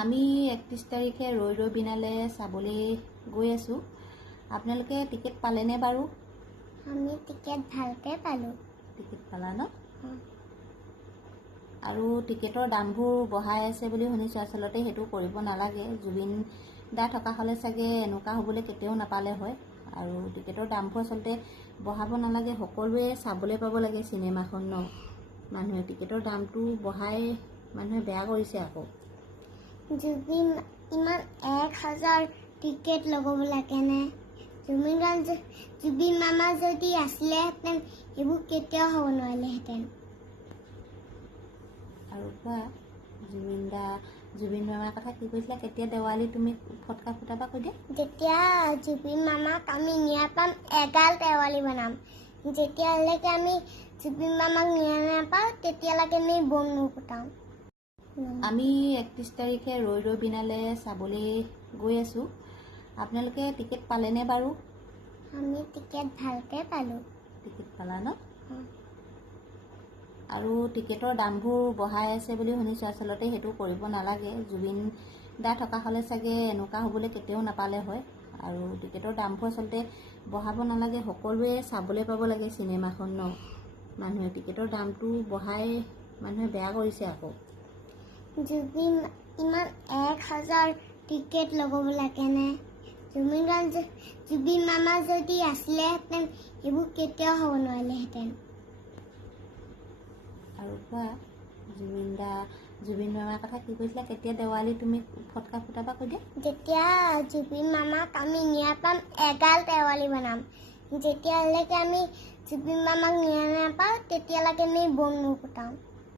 আমি 31 তাৰিখে ৰৈ বিনালে চাবলৈ গৈ আছোঁ। আপোনালোকে টিকেট পালেনে বাৰু? আমি টিকেট ভালকৈ পালোঁ। টিকেট পালা ন? আৰু টিকেটৰ দামবোৰ বঢ়াই আছে বুলি শুনিছোঁ। আচলতে সেইটো কৰিব নালাগে। জুবিন দা থকা হ'লে চাগে এনেকুৱা হ'বলৈ কেতিয়াও নাপালে হয়। আৰু টিকেটৰ দামবোৰ আচলতে বঢ়াব নালাগে। সকলোৱে চাবলৈ পাব লাগে চিনেমাখন ন। মানুহে টিকেটৰ দামটো বঢ়াই মানুহে বেয়া কৰিছে আকৌ। জুবিন ইমান 1000 টিকেট লগাব লাগেনে? জুবিন মামা যদি আছিলেহেঁতেন এইবোৰ কেতিয়াও হ'ব নোৱাৰিলেহেঁতেন। আৰু কোৱা, জুবিন মামাৰ কথা কি কৈছিলা? কেতিয়া দেৱালী তুমি ফটকা ফুটাবা কৈ দিয়া? যেতিয়া জুবিন মামাক আমি নিয়া পাম এগাল দেৱালী বনাম। যেতিয়ালৈকে আমি জুবিন মামাক নিয়া নাপাওঁ তেতিয়ালৈকে আমি বম নুফুটাওঁ। আমি 31 তাৰিখে ৰৈ বিনালে চাবলৈ গৈ আছোঁ। আপোনালোকে টিকেট পালেনে বাৰু? আমি টিকেট ভালকৈ পালোঁ। টিকেট পালা ন? আৰু টিকেটৰ দামবোৰ বঢ়াই আছে বুলি শুনিছোঁ। আচলতে সেইটো কৰিব নালাগে। জুবিন দা থকা হ'লে চাগে এনেকুৱা হ'বলৈ কেতিয়াও নাপালে হয়। আৰু টিকেটৰ দামবোৰ আচলতে বঢ়াব নালাগে। সকলোৱে চাবলৈ পাব লাগে চিনেমাখন ন। মানুহে টিকেটৰ দামটো বঢ়াই মানুহে বেয়া কৰিছে আকৌ। জুবিন ইমান 1000 টিকেট লগাব লাগেনে? জুবিন মামা যদি আছিলেহেঁতেন এইবোৰ কেতিয়াও হ'ব নোৱাৰিলেহেঁতেন। আৰু কোৱা, জুবিন মামাৰ কথা কি কৈছিলা? কেতিয়া দেৱালী তুমি ফটকা ফুটাবা কৈ দিয়া? যেতিয়া জুবিন মামাক আমি নিয়া পাম এগাল দেৱালী বনাম। যেতিয়ালৈকে আমি জুবিন মামাক নিয়া নাপাওঁ তেতিয়ালৈকে আমি বম নুফুটাওঁ।